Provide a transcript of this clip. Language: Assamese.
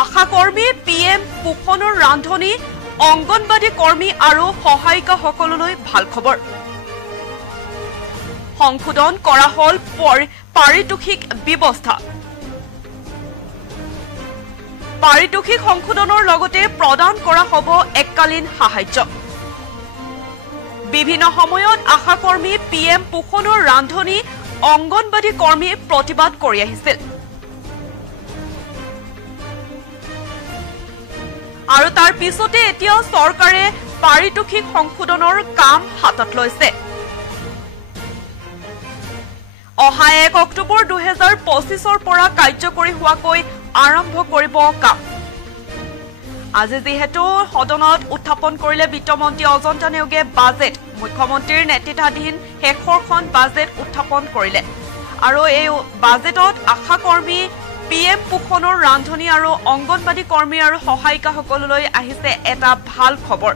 আশাকৰ্মী পিএম পোষণৰ ৰান্ধনি অংগনবাদী কৰ্মী আৰু সহায়িকাসকললৈ ভাল খবৰ সংশোধন কৰা হল পাৰিতোষিক ব্যৱস্থা পাৰিতোষিক সংশোধনৰ লগতে প্ৰদান কৰা হ'ব এককালীন সাহায্য বিভিন্ন সময়ত আশাকৰ্মী পিএম পোষণৰ ৰান্ধনি অংগনবাদী কৰ্মী প্ৰতিবাদ কৰি আহিছিল আৰু তাৰ পিছতে এতিয়া চৰকাৰে পাৰিতোষিক সংশোধনৰ কাম হাতত লৈছে অহা 1 অক্টোবৰ 2025 পৰা কাৰ্যকৰী হোৱাকৈ আৰম্ভ কৰিব কাম আজি যেহেতু সদনত উত্থাপন কৰিলে বিত্তমন্ত্ৰী অজন্তা নেওগে বাজেট মুখ্যমন্ত্ৰীৰ নেতৃত্বাধীন শেষৰখন বাজেট উত্থাপন কৰিলে আৰু এই বাজেটত আশাকৰ্মী পিএম পোষণৰ ৰান্ধনি আৰু অংগনবাদী কৰ্মী আৰু সহায়িকাসকললৈ আহিছে এটা ভাল খবৰ